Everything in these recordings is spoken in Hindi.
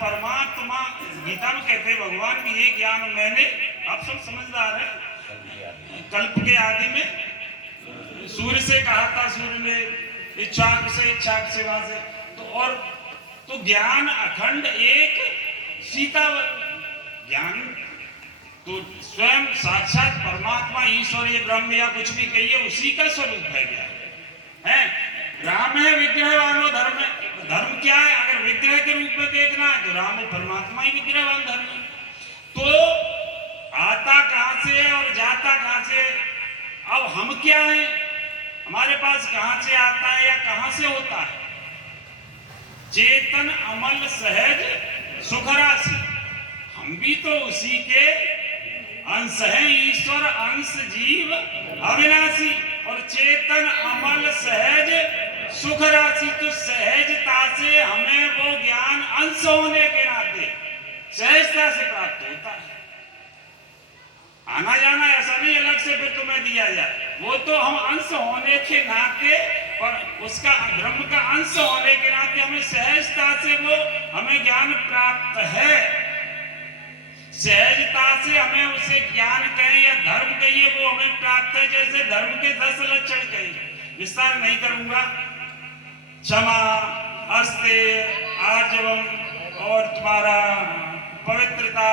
परमात्मा गीता में कहते हैं भगवान की ये ज्ञान मैंने, आप सब समझदार है, कल्प के आदि में सूर्य से कहा था, सूर्य ने इच्छा से वहां से तो ज्ञान अखंड एक सीतावर ज्ञान तो स्वयं साक्षात परमात्मा ईश्वर ये ब्रह्म या कुछ भी कहिए उसी का स्वरूप है ज्ञान है। राम है विग्रहवानो धर्म है। धर्म क्या है? अगर विग्रह के रूप में देखना है तो राम परमात्मा ही विग्रहवान धर्म है। तो आता कहां से है और जाता कहां से है? अब हम क्या है? हमारे पास कहां से आता है या कहां से होता है? चेतन अमल सहज सुख राशि, हम भी तो उसी के अंश हैं। ईश्वर अंश जीव अविनाशी और चेतन अमल सहज सुख राशि। तो सहजता से हमें वो ज्ञान अंश होने के नाते सहजता से प्राप्त होता है। आना जाना ऐसा नहीं अलग से फिर तुम्हें दिया जाए, वो तो हम अंश होने के नाते और उसका ब्रह्म का अंश होने के नाते हमें सहजता से वो हमें ज्ञान प्राप्त है। सहजता से हमें उसे ज्ञान कहें या धर्म कहिए वो हमें प्राप्त है। जैसे धर्म के 10 लक्षण कहे, विस्तार नहीं करूंगा। क्षमा, अस्तेय, आर्जवम और तुम्हारा पवित्रता,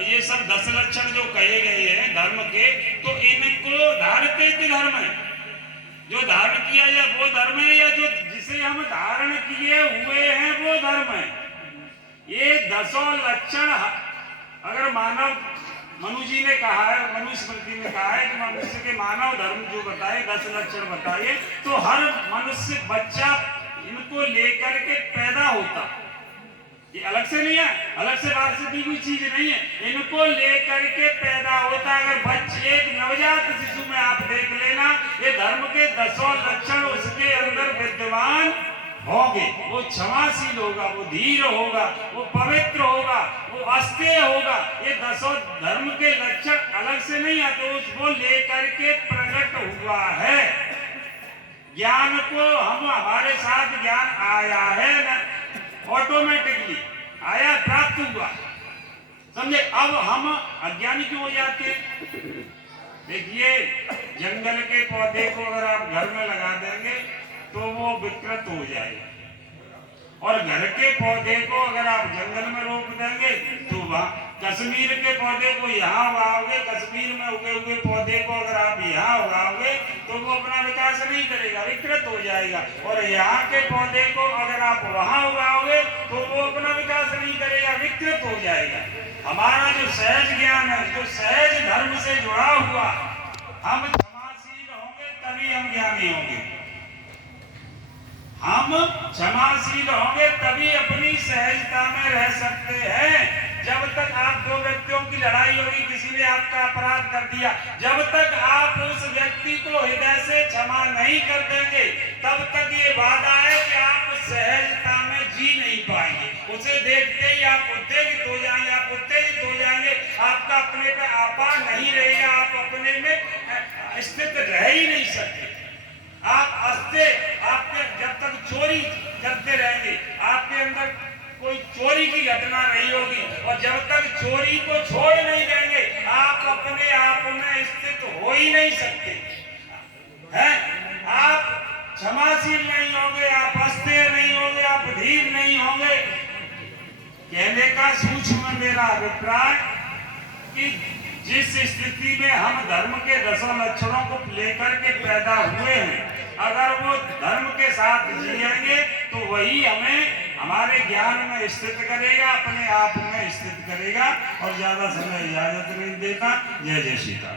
ये सब 10 लक्षण जो कहे गए हैं धर्म के, तो इनको धारते धर्म है। जो धारण किया जाए वो धर्म है या जो जिसे हम धारण किए हुए हैं वो धर्म है। ये 10 लक्षण अगर मानव मनु जी ने कहा है, मनुस्मृति ने कहा है कि मनुष्य के मानव धर्म जो बताए 10 लक्षण बताइए, तो हर मनुष्य बच्चा इनको लेकर के पैदा होता। ये अलग से नहीं है, अलग से बाहर से दी हुई चीज नहीं है, इनको लेकर के पैदा होता। अगर बच्चे एक नवजात शिशु में आप देख लेना, ये धर्म के 10 लक्षण उसके अंदर विद्यमान होंगे। वो क्षमाशील होगा, वो धीर होगा, वो पवित्र होगा, वो अस्तेय होगा। ये 10 धर्म के लक्षण अलग से नहीं आते, उसको लेकर के प्रकट हुआ है। ज्ञान को हम हमारे साथ ज्ञान आया है ना, ऑटोमेटिकली आया, प्राप्त हुआ, समझे। अब हम अज्ञानी क्यों हो जाते हैं? देखिए, जंगल के पौधे को अगर आप घर में लगा देंगे तो वो विकृत हो जाएगा, और घर के पौधे को अगर आप जंगल में रोप देंगे तो वह कश्मीर के पौधे को यहाँ उगाओगे, कश्मीर में उगे हुए पौधे को अगर आप यहाँ उगाओगे तो वो अपना विकास नहीं करेगा, विकृत हो जाएगा। और यहाँ के पौधे को अगर आप वहां उगाओगे तो वो अपना विकास नहीं करेगा, विकृत हो जाएगा। हमारा जो सहज ज्ञान है, जो सहज धर्म से जुड़ा हुआ, हम क्षमाशील होंगे तभी हम ज्ञानी होंगे। हम क्षमाशील होंगे तभी अपनी सहजता में रह सकते हैं। जब तक आप 2 व्यक्तियों की लड़ाई होगी, किसी ने आपका अपराध कर दिया, जब तक आप उस व्यक्ति को हृदय से क्षमा नहीं कर देंगे तब तक ये वादा है कि आप सहजता में जी नहीं पाएंगे। उसे देखते ही आप उत्तेजित हो जाएंगे, आप उत्तेजित हो जाएंगे, आपका अपने पे आपा नहीं रहेगा, आप अपने में स्थित रह ही नहीं सकते। आप आपके जब तक चोरी करते रहेंगे, आपके अंदर कोई चोरी की घटना नहीं होगी, और जब तक चोरी को छोड़ नहीं देंगे आप अपने आप में स्थित हो ही नहीं सकते हैं। आप क्षमाशील नहीं होंगे, आप अस्तेय नहीं होंगे, आप धीर नहीं होंगे। कहने का सूक्ष्म मेरा अभिप्राय कि जिस स्थिति में हम धर्म के 10 लक्षणों को लेकर के पैदा हुए हैं, अगर वो धर्म के साथ जिएंगे तो वही हमें हमारे ज्ञान में स्थित करेगा, अपने आप में स्थित करेगा। और ज्यादा समय इजाजत नहीं देता। जय जय सीता।